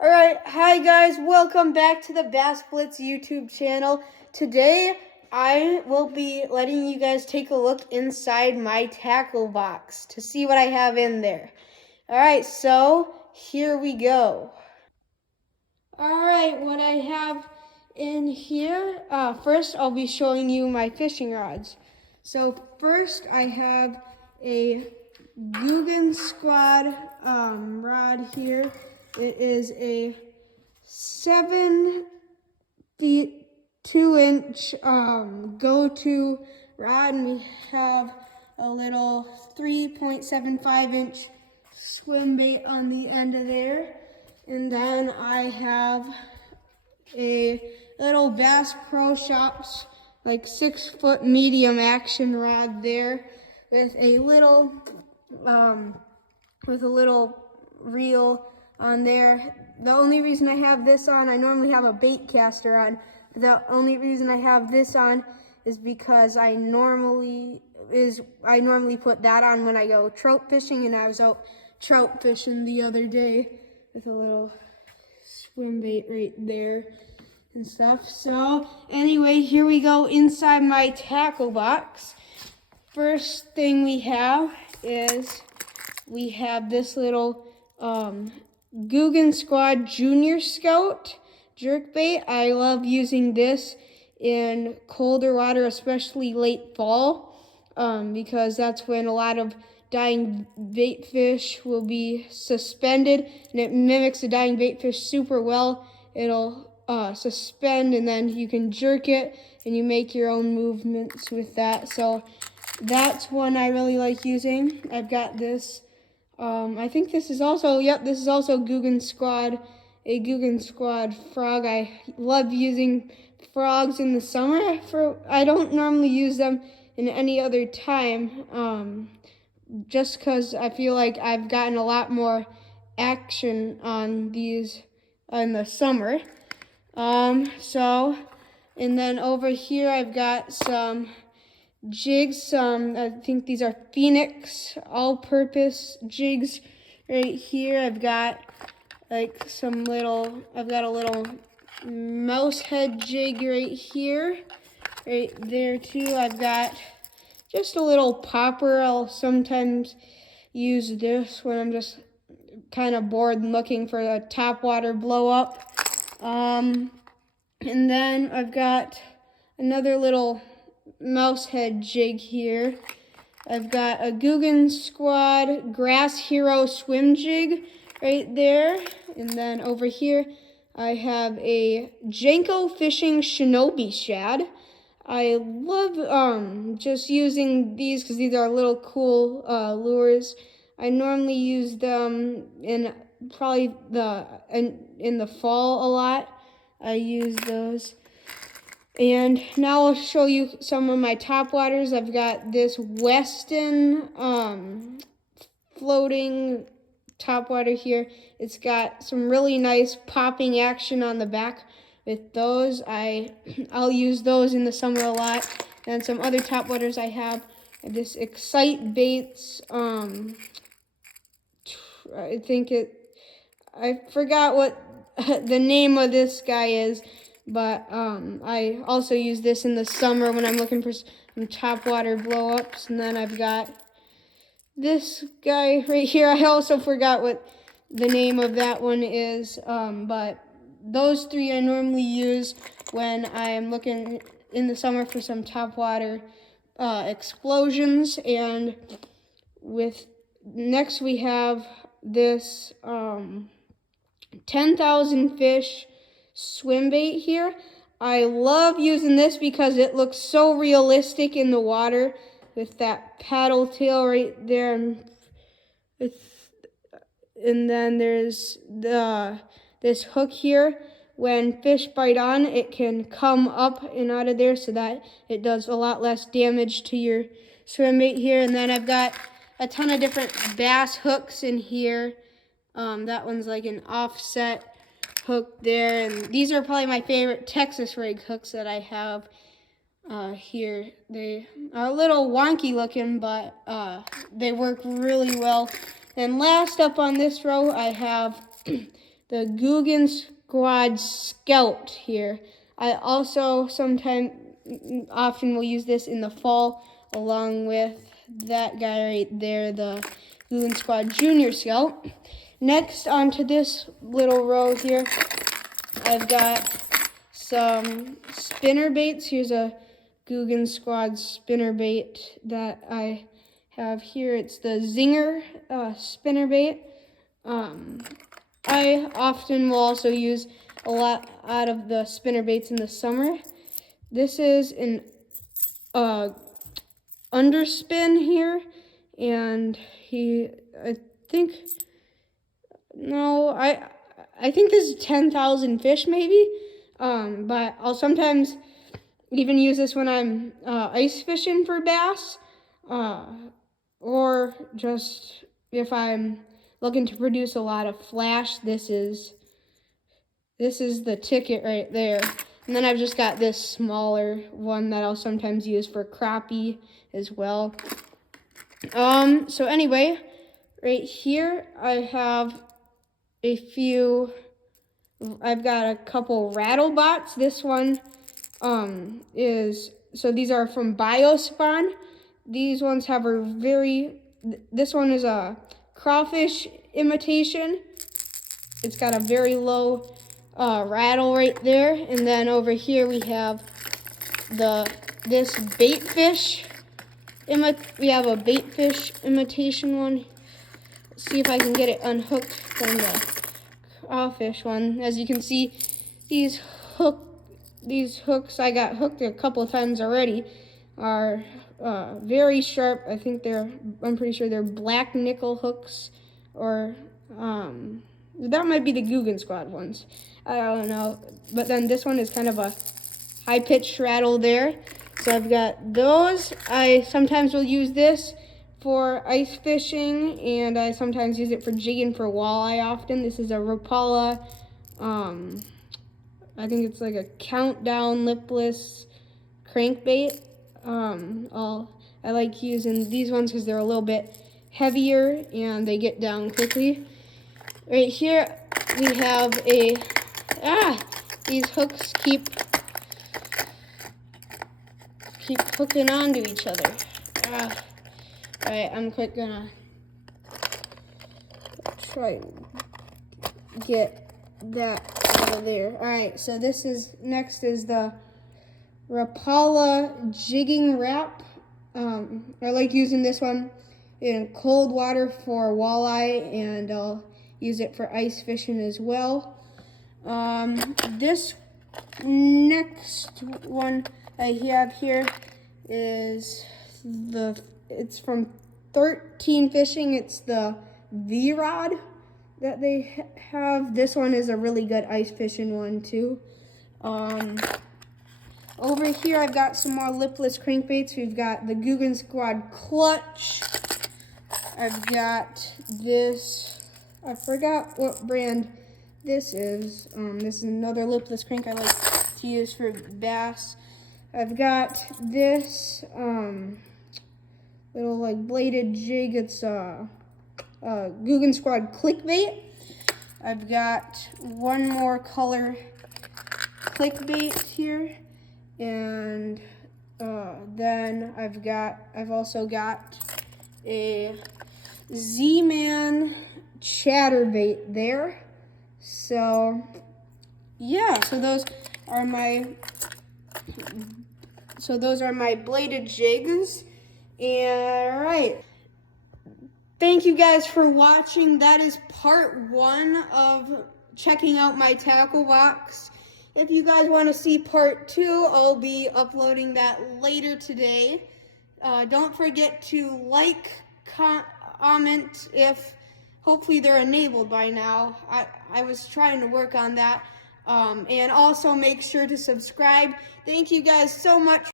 Alright, hi guys, welcome back to the Bass Blitz YouTube channel. Today, I will be letting you guys take a look inside my tackle box to see what I have in there. Alright, so here we go. Alright, what I have in here, first I'll be showing you my fishing rods. So first I have a Googan Squad rod here. It is a 7 feet 2 inch go-to rod, and we have a little 3.75 inch swim bait on the end of there. And then I have a little Bass Pro Shops like 6 foot medium action rod there with a little reel on there. The only reason I have this on, I normally have a bait caster on, but the only reason I have this on is because I normally put that on when I go trout fishing, and I was out trout fishing the other day with a little swim bait right there and stuff. So anyway, here we go inside my tackle box. First thing we have is we have this little Googan Squad Junior Scout jerkbait. I love using this in colder water, especially late fall, because that's when a lot of dying bait fish will be suspended, and it mimics the dying bait fish super well. It'll suspend, and then you can jerk it, and you make your own movements with that. So that's one I really like using. I've got this. I think this is also, this is also Googan Squad, a Googan Squad frog. I love using frogs in the summer. I don't normally use them in any other time, just because I feel like I've gotten a lot more action on these in the summer. And then over here I've got some jigs. I think these are Phoenix all-purpose jigs right here. I've got a little mouse head jig right here, right there too. I've got just a little popper. I'll sometimes use this when I'm just kind of bored and looking for a topwater blow up. And then I've got another little mouse head jig here. I've got a Googan Squad Grass Hero swim jig right there. And then over here I have a Jenko Fishing Shinobi shad. I love just using these because these are little cool lures. I normally use them in in the fall a lot. I use those. And now I'll show you some of my topwaters. I've got this Weston floating topwater here. It's got some really nice popping action on the back with those. I'll use those in the summer a lot. And some other topwaters I have this Excite Baits. I forgot what the name of this guy is. But I also use this in the summer when I'm looking for some topwater blow-ups. And then I've got this guy right here. I also forgot what the name of that one is. But those three I normally use when I'm looking in the summer for some topwater explosions. And next we have this 10,000 fish swim bait here. I love using this because it looks so realistic in the water with that paddle tail right there, and then there's this hook here. When fish bite on, it can come up and out of there so that it does a lot less damage to your swim bait here. And then I've got a ton of different bass hooks in here. That one's like an offset hook there, and these are probably my favorite Texas rig hooks that I have here. They are a little wonky looking, but they work really well. And last up on this row, I have the Guggen Squad Scout here. I also often will use this in the fall along with that guy right there, the Guggen Squad Junior Scout. Next, onto this little row here, I've got some spinner baits. Here's a Guggen Squad spinner bait that I have here. It's the Zinger spinner bait. I often will also use a lot out of the spinner baits in the summer. This is an underspin here, and I think this is 10,000 fish maybe, but I'll sometimes even use this when I'm ice fishing for bass, or just if I'm looking to produce a lot of flash. This is the ticket right there. And then I've just got this smaller one that I'll sometimes use for crappie as well. So anyway, right here I have I've got a couple rattle bots. This one these are from Biospawn. These ones have this one is a crawfish imitation. It's got a very low rattle right there. And then over here we have this bait fish. We have a bait fish imitation one. Let's see if I can get it unhooked from the crawfish one. As you can see, these hooks I got hooked a couple of times already are very sharp. I'm pretty sure they're black nickel hooks, or that might be the Guggen Squad ones. I don't know. But then this one is kind of a high-pitched rattle there. So I've got those. I sometimes will use this for ice fishing, and I sometimes use it for jigging for walleye often. This is a Rapala, I think it's like a countdown lipless crankbait. I like using these ones because they're a little bit heavier and they get down quickly. Right here we have these hooks keep hooking onto each other. Alright, I'm gonna try and get that out of there. Alright, so next is the Rapala jigging wrap. I like using this one in cold water for walleye, and I'll use it for ice fishing as well. This next one I have here is it's from 13 Fishing. It's the V-Rod that they have. This one is a really good ice fishing one too. Over here I've got some more lipless crankbaits. We've got the Guggen Squad Clutch. I've got this, I forgot what brand this is. This is another lipless crank I like to use for bass. I've got this little like bladed jig. It's Guggen Squad clickbait. I've got one more color clickbait here, and then I've also got a Z-Man chatterbait there. So yeah, so those are my bladed jigs. And right, thank you guys for watching. That is part 1 of checking out my tackle box. If you guys want to see part 2, I'll be uploading that later today. Don't forget to like, comment if hopefully they're enabled by now. I was trying to work on that. And also make sure to subscribe. Thank you guys so much.